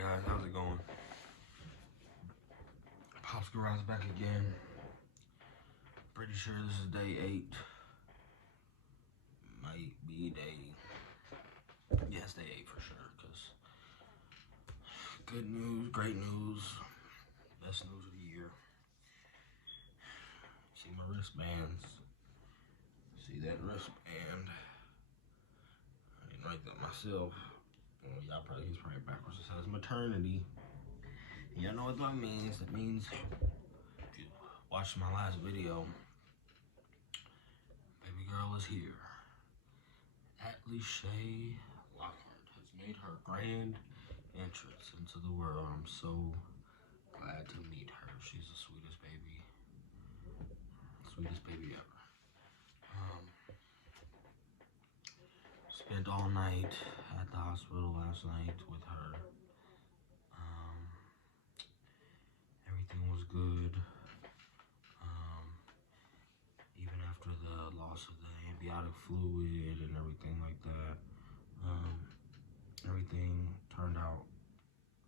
Guys, how's it going? Popz Garage back again. Pretty sure this is day 8. Might be yes, day 8 for sure, because good news, great news, best news of the year. See my wristbands. See that wristband? I didn't write that myself. Well, he's probably backwards. It says maternity. Y'all know what that means. That means if you watched my last video, baby girl is here. Shay Lockhart has made her grand entrance into the world. I'm so glad to meet her. She's the sweetest baby ever. Spent all night at the hospital last night with her. Everything was good. Even after the loss of the amniotic fluid and everything like that, everything turned out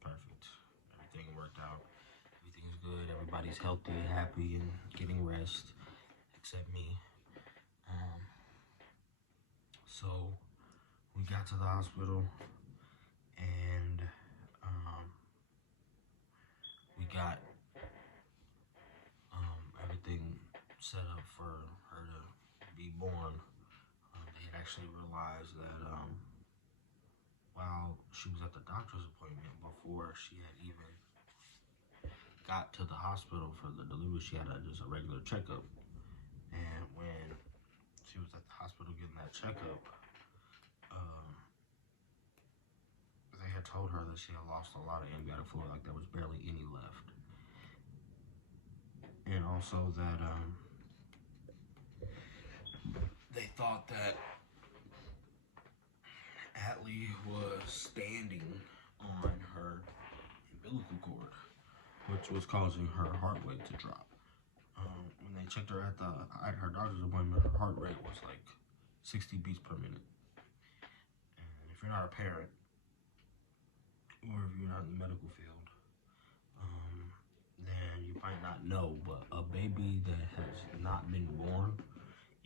perfect. Everything worked out. Everything's good. Everybody's healthy, happy, and getting rest, except me. So we got to the hospital, and we got everything set up for her to be born. They had actually realized that while she was at the doctor's appointment, before she had even got to the hospital for the delivery, she had just a regular checkup. And when she was at the hospital getting that checkup, they had told her that she had lost a lot of amniotic fluid, like there was barely any left. And also that they thought that Atlee was standing on her umbilical cord, which was causing her heart rate to drop. When they checked her at her doctor's appointment, her heart rate was like 60 beats per minute. And if you're not a parent, or if you're not in the medical field, then you might not know, but a baby that has not been born,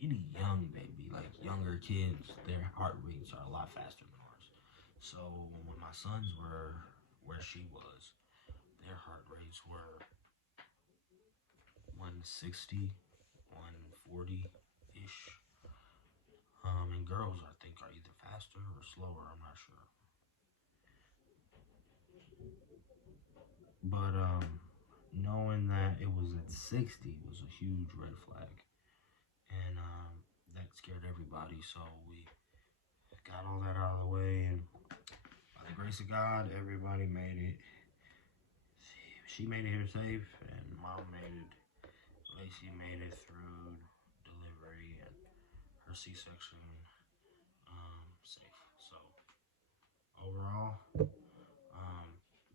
any young baby, like younger kids, their heart rates are a lot faster than ours. So when my sons were where she was, their heart rates were 160, 140-ish. And girls, I think, are either faster or slower, I'm not sure. But knowing that it was at 60 was a huge red flag. And that scared everybody, so we got all that out of the way, and by the grace of God, everybody made it. She made it here safe, and Mom made it. Lacey made it through delivery and her C-section safe. So overall,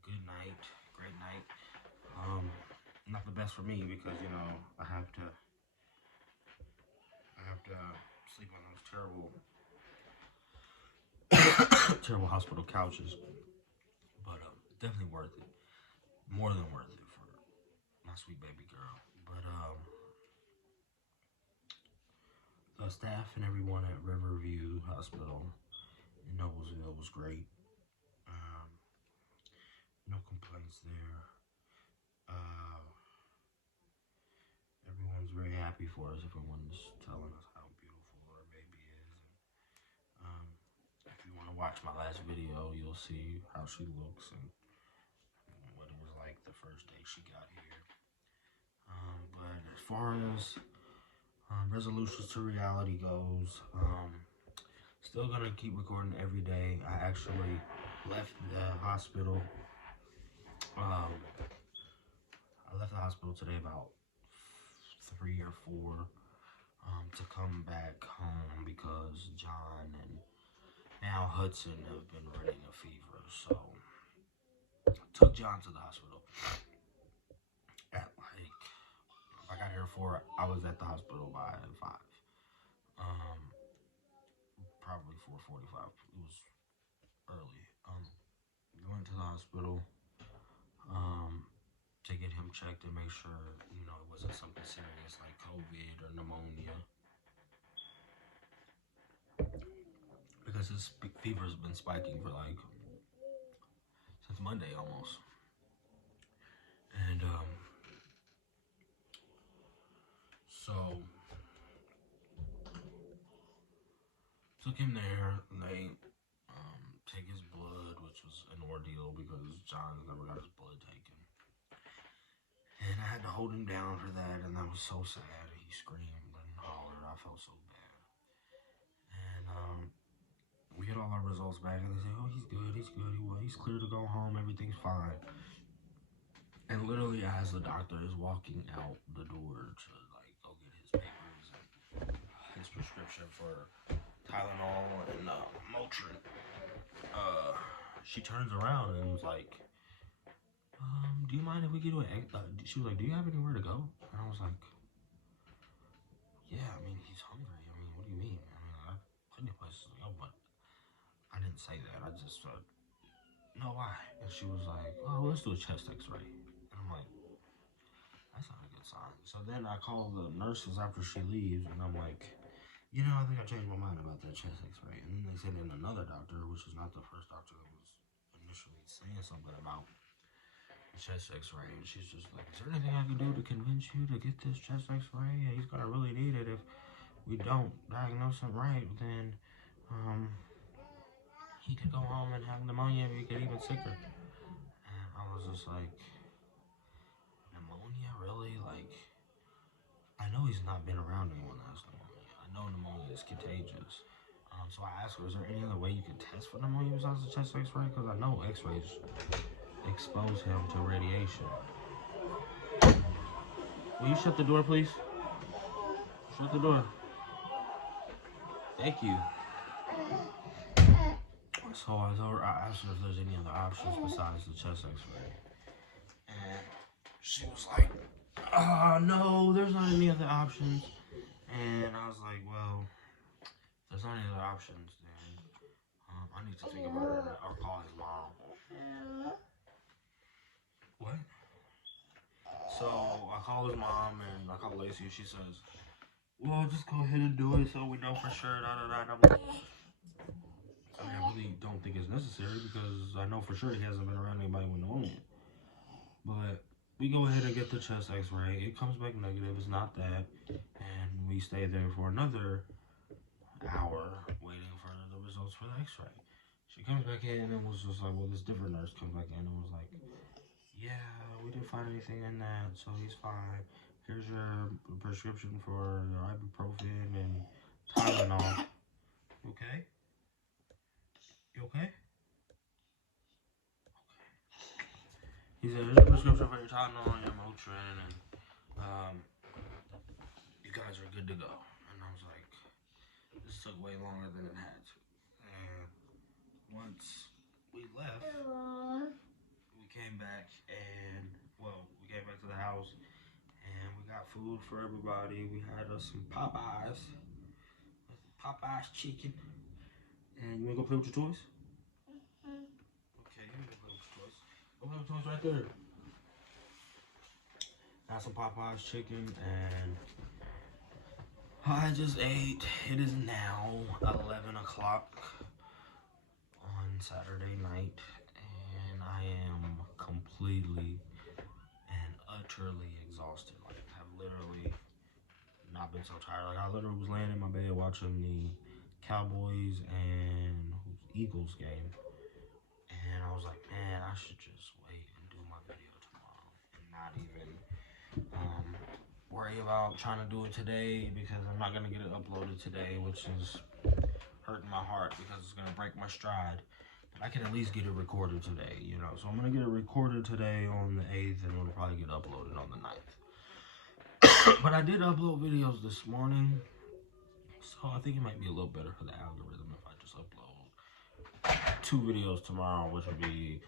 good night, great night. Not the best for me because I have to sleep on those terrible hospital couches, but definitely worth it. More than worth it for my sweet baby girl. But the staff and everyone at Riverview Hospital in Noblesville was great. No complaints there. Everyone's very happy for us. Everyone's telling us how beautiful our baby is. And, if you want to watch my last video, you'll see how she looks and what it was like the first day she got here. But as far as resolutions to reality goes, still gonna keep recording every day. I actually left the hospital. I left the hospital today about 3 or 4 to come back home because John and now Hudson have been running a fever. So took John to the hospital at I got here 4. I was at the hospital by 5. Probably 4:45. It was early. went to the hospital to get him checked and make sure, you know, it wasn't something serious like COVID or pneumonia. Because his fever's been spiking for like since Monday almost. And so took him there, and they take his blood, which was an ordeal because John never got his blood taken. And I had to hold him down for that, and that was so sad. He screamed and hollered. I felt so bad. And we get all our results back, and they say, "Oh, he's good. He's good. He's clear to go home. Everything's fine." And literally, as the doctor is walking out the door to like go get his papers and his prescription for Tylenol and Motrin, she turns around and was like, "Do you mind if we get away?" She was like, "Do you have anywhere to go?" And I was like, "Yeah, I mean, he's hungry. I mean, what do you mean? I mean, I have plenty of places to go, but I didn't say that. I just said, no, why?" And she was like, "Oh, well, let's do a chest x-ray." And I'm like, that's not a good sign. So then I call the nurses after she leaves, and I'm like, "You know, I think I changed my mind about that chest x-ray." And then they sent in another doctor, which is not the first doctor that was initially saying something about the chest x-ray. And she's just like, "Is there anything I can do to convince you to get this chest x-ray? He's gonna really need it. If we don't diagnose him right, then he could go home and have pneumonia and get even sicker." And I was just like, pneumonia, really? Like, I know he's not been around anyone that has pneumonia. I know pneumonia is contagious. So I asked her, "Is there any other way you can test for pneumonia besides the chest x-ray? Because I know x-rays expose him to radiation." Will you shut the door, please? Shut the door. Thank you. So I asked her if there's any other options besides the chest x-ray. And she was like, "No, there's not any other options." And I was like, "Well, if there's not any other options, then I need to think about it or call his mom." What? So I call his mom and I call Lacey, and she says, "Well, just go ahead and do it so we know for sure." Da da da. And I'm like, I mean, I really don't think it's necessary because I know for sure he hasn't been around anybody with pneumonia. But we go ahead and get the chest x-ray. It comes back negative. It's not that. And we stay there for another hour waiting for the results for the x-ray. She comes back in and was just like, well, this different nurse comes back in and was like, "Yeah, we didn't find anything in that, so he's fine. Here's your prescription for your ibuprofen and Tylenol." Okay? You okay? He said, "Here's a prescription for your Tylenol and your Motrin, and you guys are good to go." And I was like, this took way longer than it had to. And once we left, we came back we came back to the house and we got food for everybody. We had some Popeyes chicken. And you wanna go play with your toys? Okay, you can go play with your toys. Go play with your toys right there. Had some Popeyes chicken, and I just ate. It is now 11 o'clock on Saturday night, and I am completely and utterly exhausted. Like, I've literally not been so tired. Like, I literally was laying in my bed watching the Cowboys and Eagles game, and I was like, man, I should just wait and do my video tomorrow and not even worry about trying to do it today, because I'm not going to get it uploaded today, which is hurting my heart because it's going to break my stride. But I can at least get it recorded today, you know. So I'm going to get it recorded today on the 8th, and it'll probably get uploaded on the 9th. But I did upload videos this morning, so I think it might be a little better for the algorithm if I just upload 2 videos tomorrow, which would be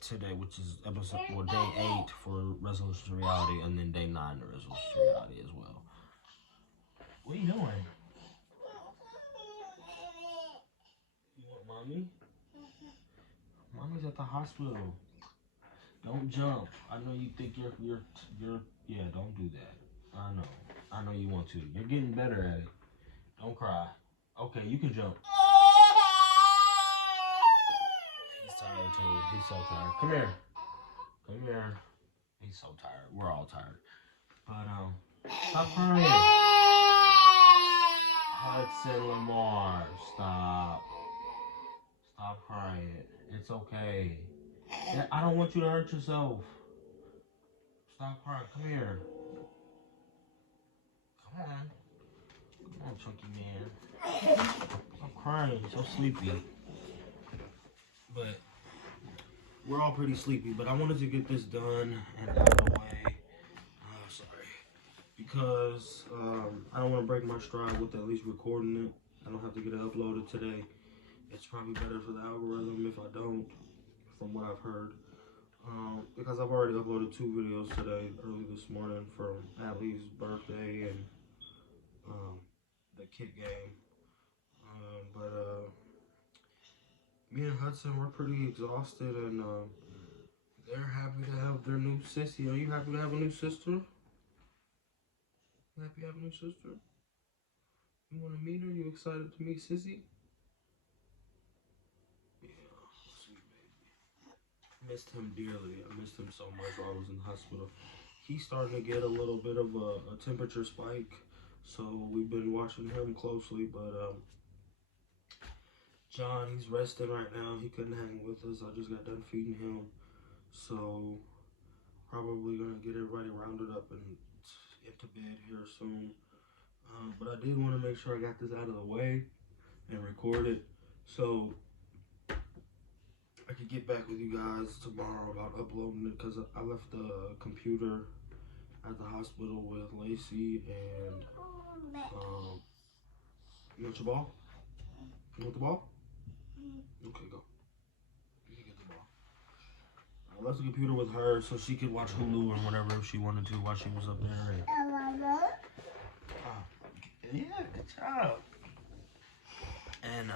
today, which is day 8 for Resolution to Reality, and then day 9 to Resolution to Reality as well. What are you doing? You want mommy? Mommy's at the hospital. Don't jump. I know you think you're, yeah, don't do that. I know you want to. You're getting better at it. Don't cry. Okay, you can jump. He's tired too. He's so tired. Come here. Come here. He's so tired. We're all tired. But, stop crying. Hudson Lamar, stop. Stop crying. It's okay. I don't want you to hurt yourself. Stop crying. Come here. Come on. Come on, chunky man. Stop crying. You're so sleepy. But we're all pretty sleepy. But I wanted to get this done and out of the way. Sorry. Because I don't want to break my stride with at least recording it. I don't have to get it uploaded today. It's probably better for the algorithm if I don't, from what I've heard. Because I've already uploaded 2 videos today, early this morning, from Allie's birthday and the kid game. Me and Hudson, we're pretty exhausted, and they're happy to have their new sissy. Are you happy to have a new sister? You happy to have a new sister? You want to meet her? You excited to meet Sissy? Missed him dearly. I missed him so much while I was in the hospital. He's starting to get a little bit of a temperature spike, so we've been watching him closely. But John, he's resting right now. He couldn't hang with us. I just got done feeding him, so probably gonna get everybody rounded up and into bed here soon. But I did want to make sure I got this out of the way and record it, so I could get back with you guys tomorrow about uploading it, because I left the computer at the hospital with Lacey and, you want your ball? You want the ball? Okay, go. You can get the ball. I left the computer with her so she could watch Hulu and whatever if she wanted to while she was up there. And, yeah, good job. And,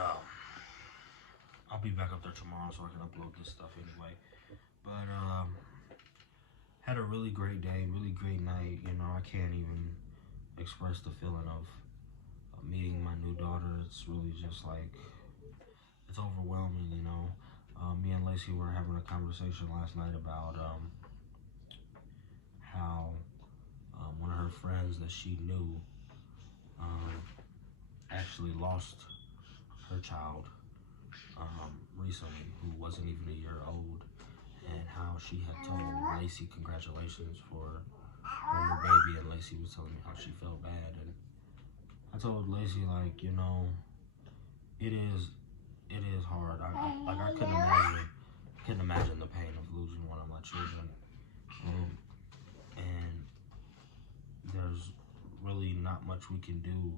I'll be back up there tomorrow so I can upload this stuff anyway. But had a really great day, really great night. You know, I can't even express the feeling of meeting my new daughter. It's really just like, it's overwhelming, you know. Me and Lacey were having a conversation last night about how one of her friends that she knew actually lost her child recently, who wasn't even a year old, and how she had told Lacey congratulations for her new baby, and Lacey was telling me how she felt bad. And I told Lacey, like, you know, it is hard. I couldn't imagine the pain of losing one of my children, and there's really not much we can do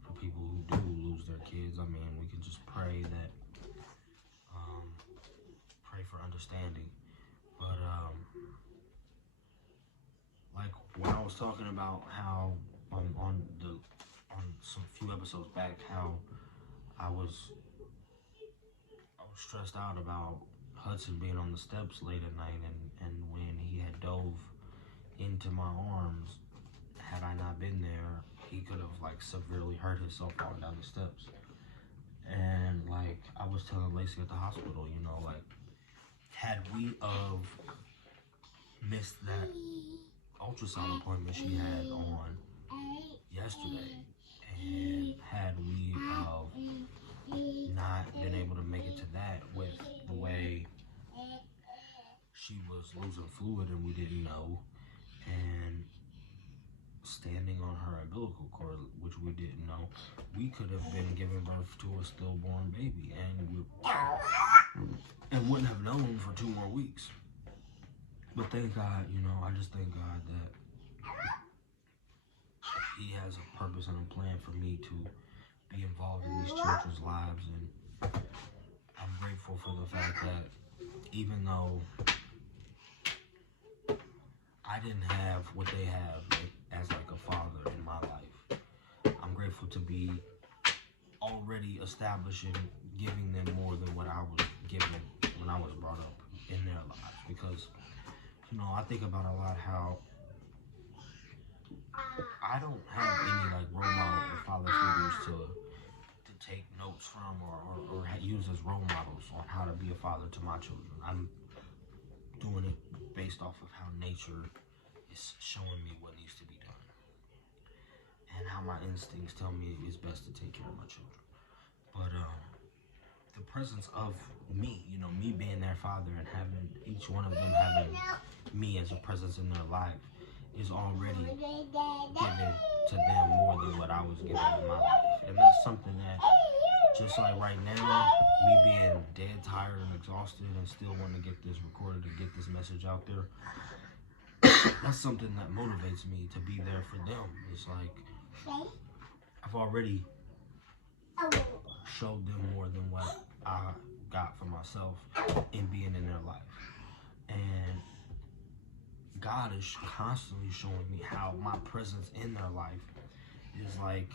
for people who do lose their kids. I mean, we can just pray that, pray for understanding. But like when I was talking about how on some few episodes back, how I was stressed out about Hudson being on the steps late at night, and when he had dove into my arms, had I not been there, he could have like severely hurt himself falling down the steps. And like I was telling Lacey at the hospital, you know, like, had we missed that ultrasound appointment she had on yesterday, and had we not been able to make it to that with the way she was losing fluid and we didn't know, and standing on her umbilical cord, which we didn't know, we could have been giving birth to a stillborn baby, and wouldn't have known for 2 more weeks. But thank God, you know, I just thank God that He has a purpose and a plan for me to be involved in these children's lives. And I'm grateful for the fact that even though I didn't have what they have as like a father in my life, I'm grateful to be already establishing, giving them more than what I was given when I was brought because, you know, I think about a lot how I don't have any like role model or father figures to take notes from or use as role models on how to be a father to my children. I'm doing it based off of how nature is showing me what needs to be done and how my instincts tell me it's best to take care of my children. But the presence of me, you know, me being their father and having each one of them having me as a presence in their life is already given to them more than what I was given in my life. And that's something that, just like right now, me being dead tired and exhausted and still wanting to get this recorded and get this message out there, that's something that motivates me to be there for them. It's like I've already showed them more than what I got for myself in being in their life. And God is constantly showing me how my presence in their life is like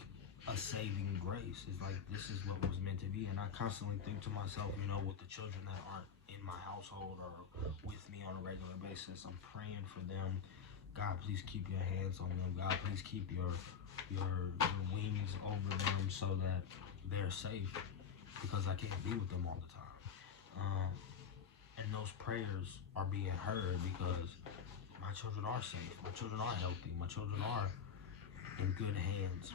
a saving grace. It's like this is what was meant to be. And I constantly think to myself, you know, with the children that aren't in my household or with me on a regular basis, I'm praying for them. God, please keep your hands on them. God, please keep your wings over them so that they're safe, because I can't be with them all the time. And those prayers are being heard because my children are safe. My children are healthy. My children are in good hands.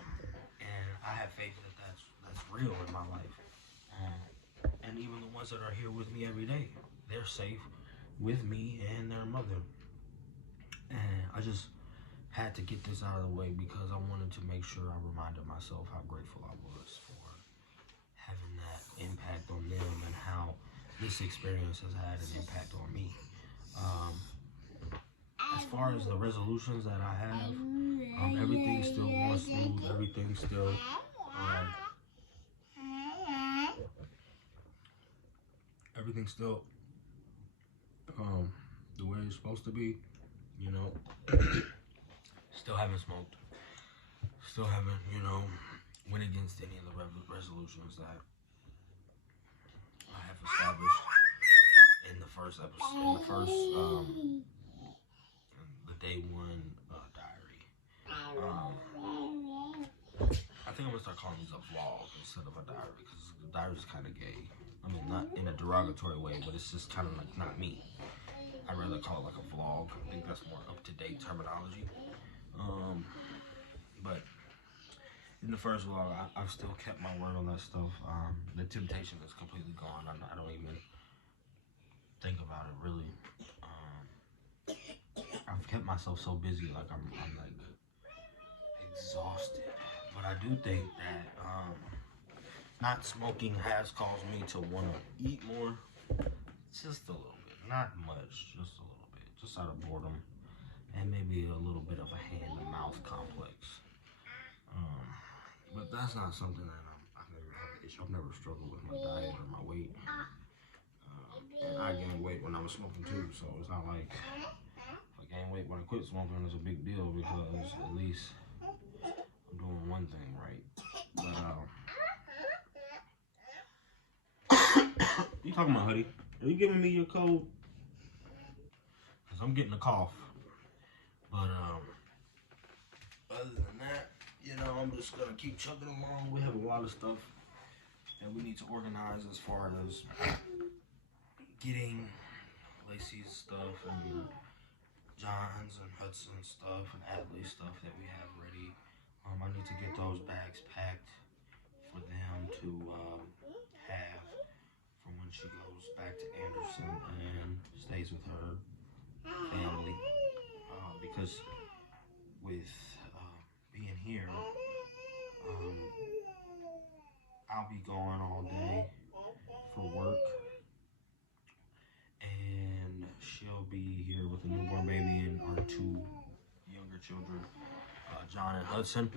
And I have faith that that's real in my life. And even the ones that are here with me every day, they're safe with me and their mother. And I just had to get this out of the way because I wanted to make sure I reminded myself how grateful I was for having that impact on them and how this experience has had an impact on me. As far as the resolutions that I have, everything's still going smooth. Everything's still the way it's supposed to be. You know, still haven't smoked. Still haven't, you know, went against any of the resolutions that I have established in the first episode, the day one diary. I think I'm gonna start calling these a vlog instead of a diary, because the diary is kind of gay. I mean, not in a derogatory way, but it's just kind of like not me. I'd rather call it like a vlog. I think that's more up-to-date terminology. But in the first vlog, I've still kept my word on that stuff. The temptation is completely gone. I don't even think about it really. I've kept myself so busy, like I'm like exhausted. But I do think that not smoking has caused me to want to eat more, just a little bit, not much, just a little bit, just out of boredom, and maybe a little bit of a hand-to-mouth complex. But that's not something that I've never had an issue. I've never struggled with my diet or my weight. And I gained weight when I was smoking too, so it's not like I gained weight when I quit smoking. It's a big deal because at least I'm doing one thing right. But you talking about, Huddy? Are you giving me your code? Cause I'm getting a cough. But other than that, you know, I'm just gonna keep chugging along. We have a lot of stuff that we need to organize as far as getting Lacey's stuff and John's and Hudson's stuff and Adley's stuff that we have ready. I need to get those bags packed for them to have from when she goes back to Anderson and stays with her family. Because with being here, I'll be gone all day for work, and she'll be here with a newborn baby and our two younger children, John and Hudson.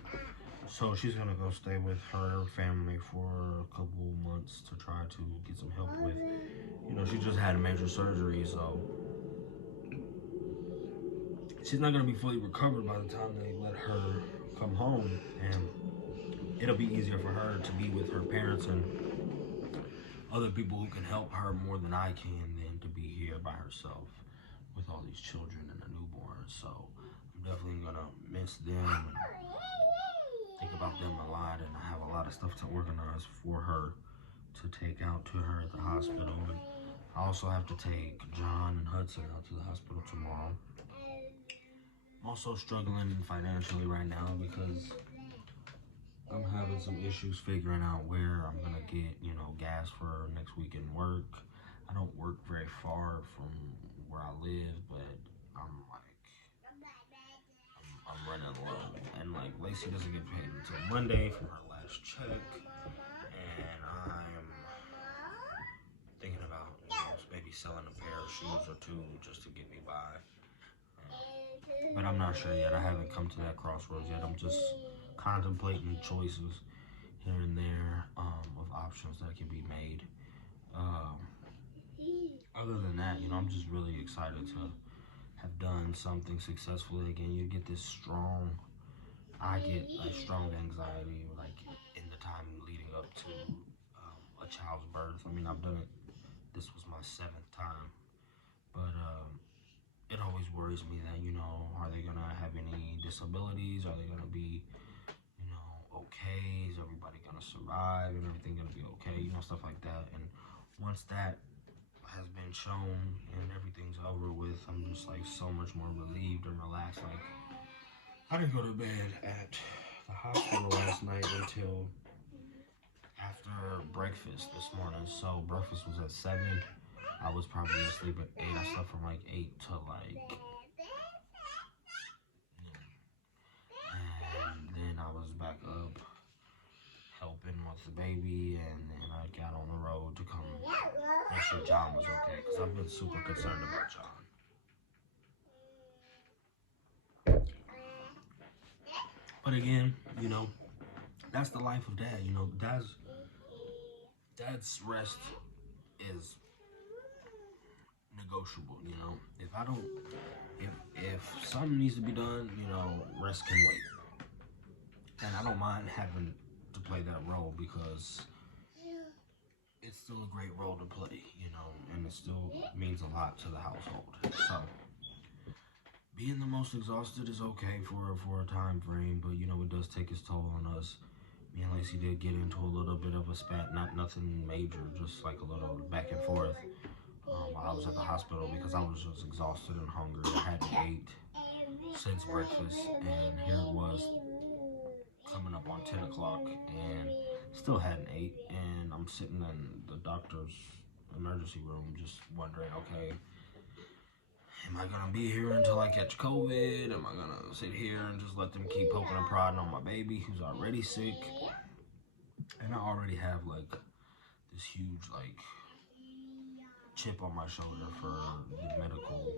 So she's gonna go stay with her family for a couple months to try to get some help with, you know, she just had a major surgery, so she's not gonna be fully recovered by the time they let her come home, and it'll be easier for her to be with her parents and other people who can help her more than I can than to be here by herself. with all these children and a newborn. So I'm definitely gonna miss them and think about them a lot. And I have a lot of stuff to organize for her to take out to her at the hospital. And I also have to take John and Hudson out to the hospital tomorrow. I'm also struggling financially right now because I'm having some issues figuring out where I'm gonna get, gas for next week in work. I don't work very far from where I live, but I'm running low. And like Lacey doesn't get paid until Monday from her last check, and I'm thinking about maybe selling a pair of shoes or two just to get me by. But I'm not sure yet. I haven't come to that crossroads yet. I'm just contemplating choices here and there of options that can be made. Other than that, I'm just really excited to have done something successfully again. I get a strong anxiety like in the time leading up to a child's birth. I mean, I've done it. This was my 7th time, but it always worries me that, are they gonna have any disabilities? Are they gonna be, okay? Is everybody gonna survive and everything gonna be okay? Stuff like that. And once that has been shown and everything's over with, I'm just like so much more relieved and relaxed. Like, I didn't go to bed at the hospital last night until after breakfast this morning. So breakfast was at 7. I was probably asleep at 8. I slept from like 8 to like noon. And then I was back up helping with the baby, and then I got on the road to come make sure John was okay, because I've been super concerned about John. But again, that's the life of dad. Dad's rest is negotiable. If something needs to be done, rest can wait. And I don't mind having to play that role because it's still a great role to play, and it still means a lot to the household. So being the most exhausted is okay for a time frame, but it does take its toll on us. Me and Lacey did get into a little bit of a spat, nothing major, just like a little back and forth while I was at the hospital because I was just exhausted and hungry. I hadn't ate since breakfast, and here it was coming up on 10 o'clock and still hadn't ate. And I'm sitting in the doctor's emergency room just wondering, okay, am I gonna be here until I catch COVID? Am I gonna sit here and just let them keep poking and prodding on my baby who's already sick? And I already have like this huge chip on my shoulder for the medical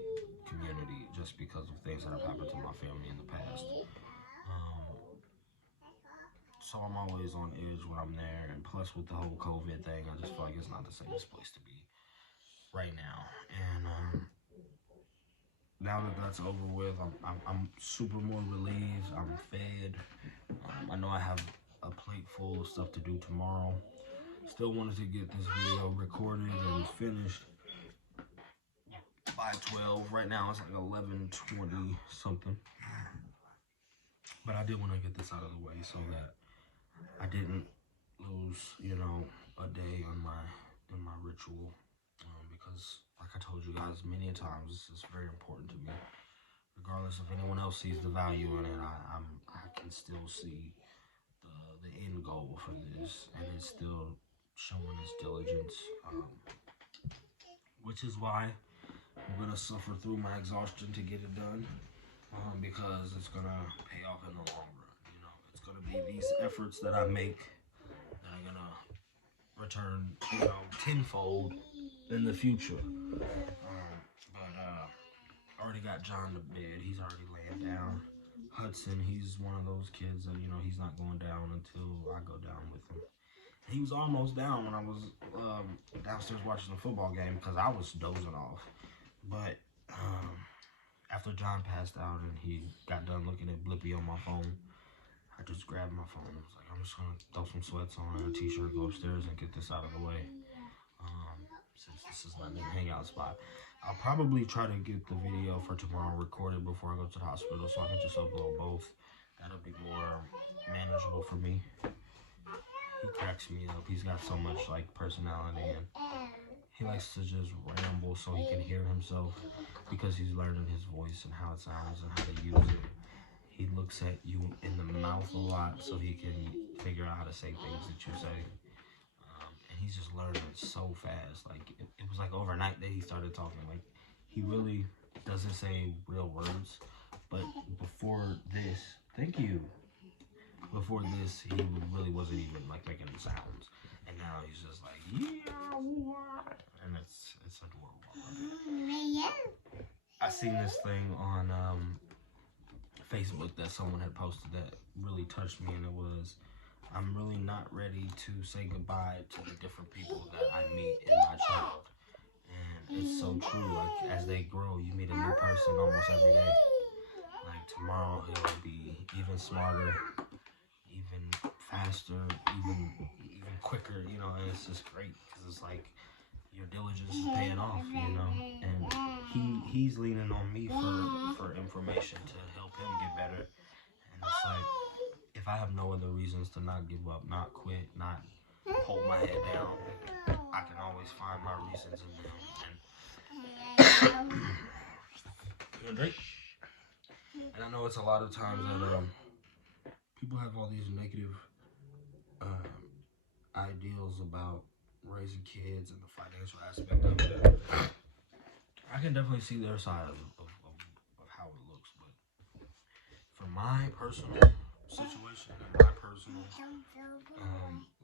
community just because of things that have happened to my family in the past. So I'm always on edge when I'm there, and plus with the whole COVID thing, I just feel like it's not the safest place to be right now. And now that that's over with, I'm super more relieved. I'm fed. I know I have a plate full of stuff to do tomorrow. Still wanted to get this video recorded and finished by 12. Right now it's like 11:20 something. But I did want to get this out of the way so that I didn't lose, a day on my ritual. Because like I told you guys many times, this is very important to me. Regardless if anyone else sees the value in it, I can still see the end goal for this, and it's still showing its diligence, which is why I'm gonna suffer through my exhaustion to get it done, because it's gonna pay off in the long run. It's gonna be these efforts that I make that are gonna return, tenfold in the future. But I already got John to bed. He's already laying down. Hudson, he's one of those kids that, he's not going down until I go down with him. He was almost down when I was downstairs watching the football game because I was dozing off. But after John passed out and he got done looking at Blippi on my phone, I just grabbed my phone. I was like, I'm just going to throw some sweats on and a t-shirt, go upstairs and get this out of the way. since this is my new hangout spot. I'll probably try to get the video for tomorrow recorded before I go to the hospital, so I can just upload both. That'll be more manageable for me. He cracks me up. He's got so much like personality, and he likes to just ramble so he can hear himself because he's learning his voice and how it sounds and how to use it. He looks at you in the mouth a lot so he can figure out how to say things that you say. And he's just learning so fast. Like it was like overnight that he started talking. Like he really doesn't say real words, but before this, thank you. Before this, he really wasn't even like making sounds, and now he's just like yeah, and it's adorable. I seen this thing on Facebook that someone had posted that really touched me, and it was, I'm really not ready to say goodbye to the different people that I meet in my child. And it's so true. Like as they grow, you meet a new person almost every day. Like tomorrow he'll be even smarter, even faster, even quicker, you know, and it's just great because it's like your diligence is paying off, you know, and he's leaning on me for information to help him get better. And it's like, if I have no other reasons to not give up, not quit, not hold my head down, I can always find my reasons in them. And and I know it's a lot of times that people have all these negative ideals about raising kids and the financial aspect of it. I can definitely see their side of how it looks, but for my personal situation and my personal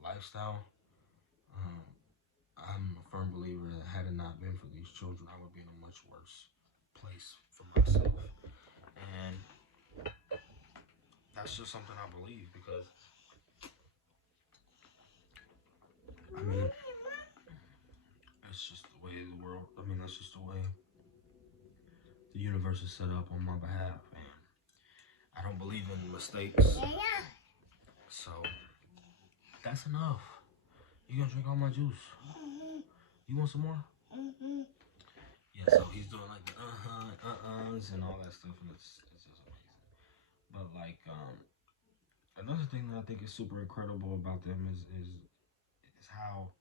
lifestyle, I'm a firm believer that had it not been for these children, I would be in a much worse place for myself. And that's just something I believe because, I mean, it's just the way the world, I mean, that's just the way the universe is set up on my behalf. And I don't believe in mistakes. So, that's enough. You gonna drink all my juice? You want some more? Yeah, so he's doing like the uh-uhs and all that stuff, and it's just amazing. But like, another thing that I think is super incredible about them is how,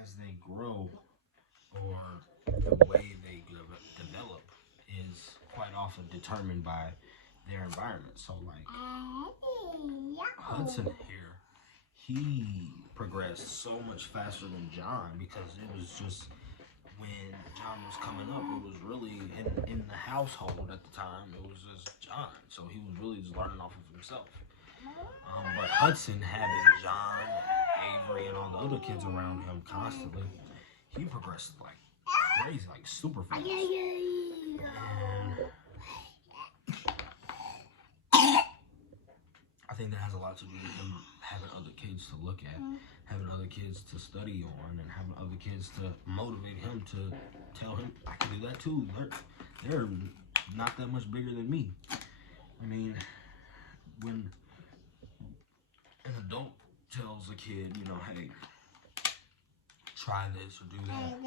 as they grow, or the way they develop is quite often determined by their environment. So like Hudson here, he progressed so much faster than John because it was just when John was coming up, it was really in the household at the time, it was just John. So he was really just learning off of himself. But Hudson, having John, Avery, and all the other kids around him constantly, he progressed like crazy, like super fast. And I think that has a lot to do with him having other kids to look at, having other kids to study on, and having other kids to motivate him to tell him, I can do that too. They're not that much bigger than me. I mean, when an adult tells a kid, you know, hey, try this or do that,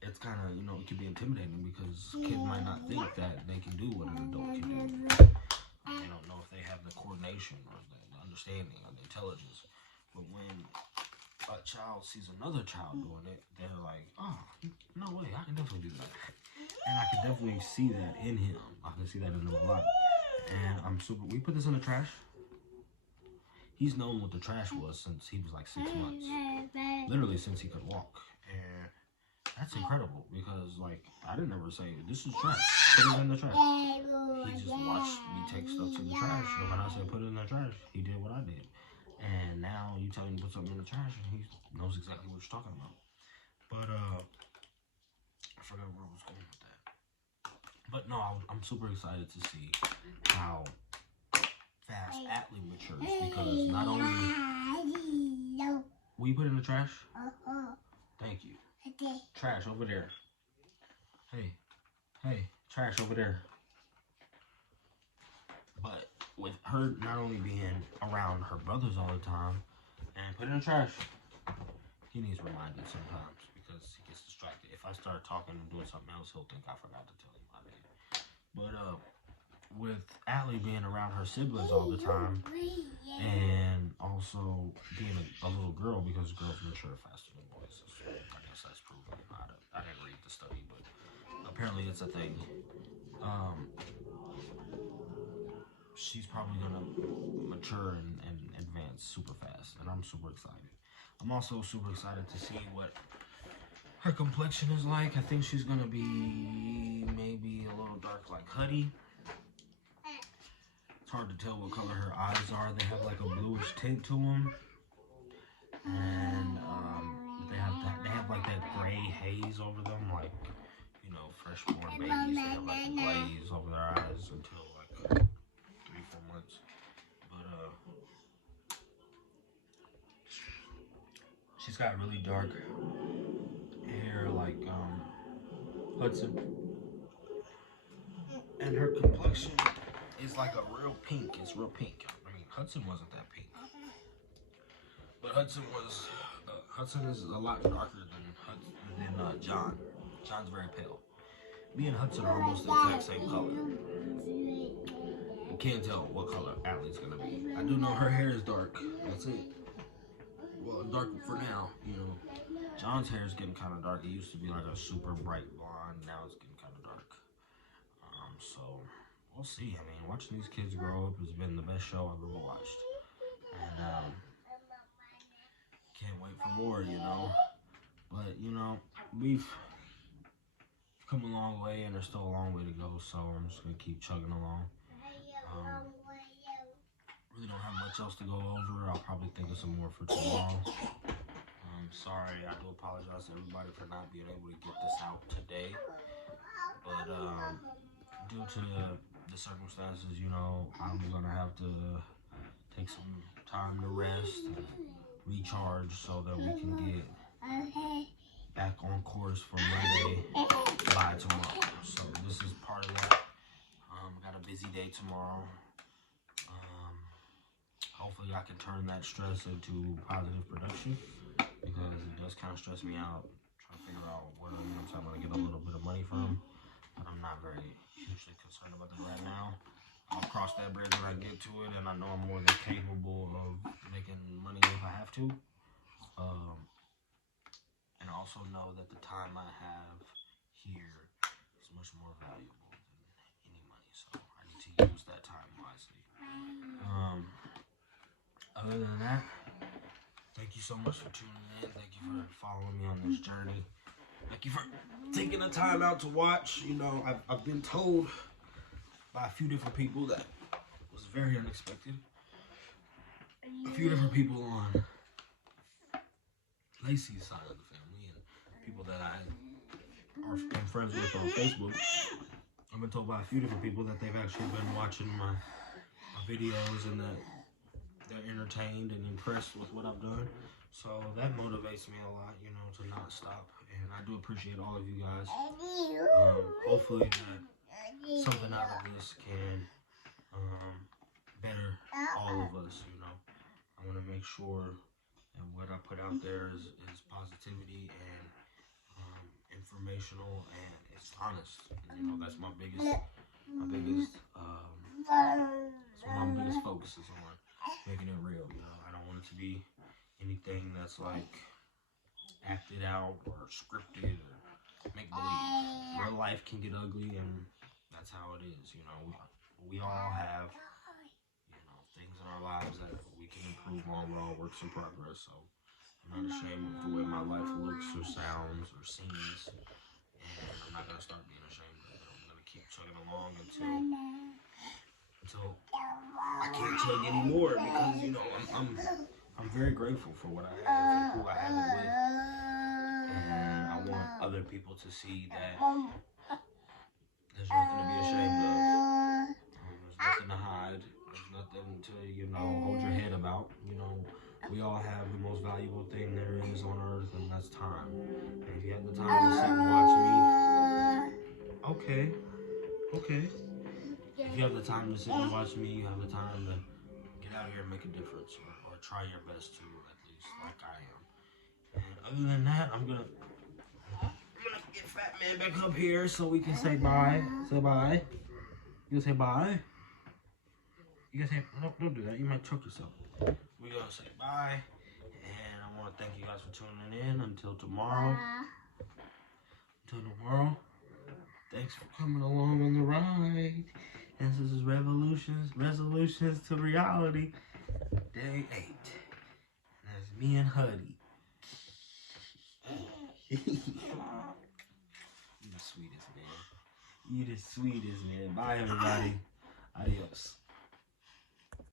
it's kind of, you know, it can be intimidating because kids might not think that they can do what an adult can do. They don't know if they have the coordination or the understanding or the intelligence. But when a child sees another child doing it, they're like, oh, no way, I can definitely do that. And I can definitely see that in him. I can see that in him a lot. And we put this in the trash. He's known what the trash was since he was like 6 months. Literally since he could walk. And that's incredible because, like, I didn't ever say, this is trash, put it in the trash. He just watched me take stuff to the trash. And when I said put it in the trash, he did what I did. And now you tell him to put something in the trash and he knows exactly what you're talking about. But, I forgot where I was going with that. But no, I'm super excited to see how fast Atlee matures because not only will you put it in the trash? Thank you. Trash over there. Hey, trash over there. But with her not only being around her brothers all the time and put it in the trash, he needs reminded sometimes because distracted. If I start talking and doing something else, he'll think I forgot to tell him my name. But with Allie being around her siblings all the time, and also being a little girl, because girls mature faster than boys. So I guess that's proven. I didn't read the study, but apparently it's a thing. She's probably gonna mature and advance super fast, and I'm super excited. I'm also super excited to see what her complexion is like. I think she's gonna be maybe a little dark like Huddy. It's hard to tell what color her eyes are. They have like a bluish tint to them, and they have like that gray haze over them, like, you know, freshborn babies. They have like a glaze over their eyes until like 3-4 months. But she's got really dark hair like Hudson, and her complexion is like a real pink. It's real pink. I mean, Hudson wasn't that pink, but Hudson is a lot darker than John. John's very pale. Me and Hudson are almost the exact same color. You can't tell what color Allie's gonna be. I do know her hair is dark. That's it. Well, dark for now, you know. John's hair is getting kind of dark. It used to be like a super bright blonde. Now it's getting kind of dark. So we'll see. I mean, watching these kids grow up has been the best show I've ever watched, and can't wait for more. You know, but you know, we've come a long way, and there's still a long way to go. So I'm just gonna keep chugging along. Really don't have much else to go over. I'll probably think of some more for tomorrow. Sorry, I do apologize to everybody for not being able to get this out today. But due to the circumstances, you know, I'm gonna have to take some time to rest and recharge so that we can get back on course for Monday by tomorrow. So this is part of that. Got a busy day tomorrow. Hopefully I can turn that stress into positive production, because it does kind of stress me out trying to figure out where I'm going to get a little bit of money from. But I'm not very hugely concerned about that right now. I'll cross that bridge when I get to it, and I know I'm more than capable of making money if I have to. And I also know that the time I have here is much more valuable than any money, so I need to use that time wisely. Other than that, thank you so much for tuning in. Thank you for following me on this journey. Thank you for taking the time out to watch. You know, I've been told by a few different people that was very unexpected. A few different people on Lacey's side of the family and people that I'm friends with on Facebook. I've been told by a few different people that they've actually been watching my videos and that they're entertained and impressed with what I've done. So that motivates me a lot, you know, to not stop. And I do appreciate all of you guys. Hopefully that something out of this can better all of us, you know. I want to make sure that what I put out there is positivity and informational, and it's honest. And, you know, that's my biggest focus is on making it real. You know, I don't want it to be anything that's like acted out or scripted or make believe. Real life can get ugly, and that's how it is. You know, we all have, you know, things in our lives that we can improve on. We're all works in progress. So I'm not ashamed of the way my life looks or sounds or seems, and I'm not gonna start being ashamed of it. I'm gonna keep chugging along until I can't chug anymore, because, you know, I'm very grateful for what I have, for who I have it with, and I want other people to see that there's nothing to be ashamed of. There's nothing to hide. There's nothing to, you know, hold your head about. You know, we all have the most valuable thing there is on earth, and that's time. And if you have the time to sit and watch me, okay. If you have the time to sit and watch me, you have the time to get out here and make a difference, or try your best to, at least, like I am. And other than that, I'm gonna Get Fat Man back up here so we can say bye. Say bye. You gonna say bye? You gonna say, no, don't do that. You might choke yourself. We're gonna say bye. And I want to thank you guys for tuning in. Until tomorrow. Until tomorrow. Thanks for coming along on the ride. And this is Resolutions to Reality. Day 8. And that's me and Huddy. You the sweetest, man. You the sweetest, man. Bye, everybody. Adios.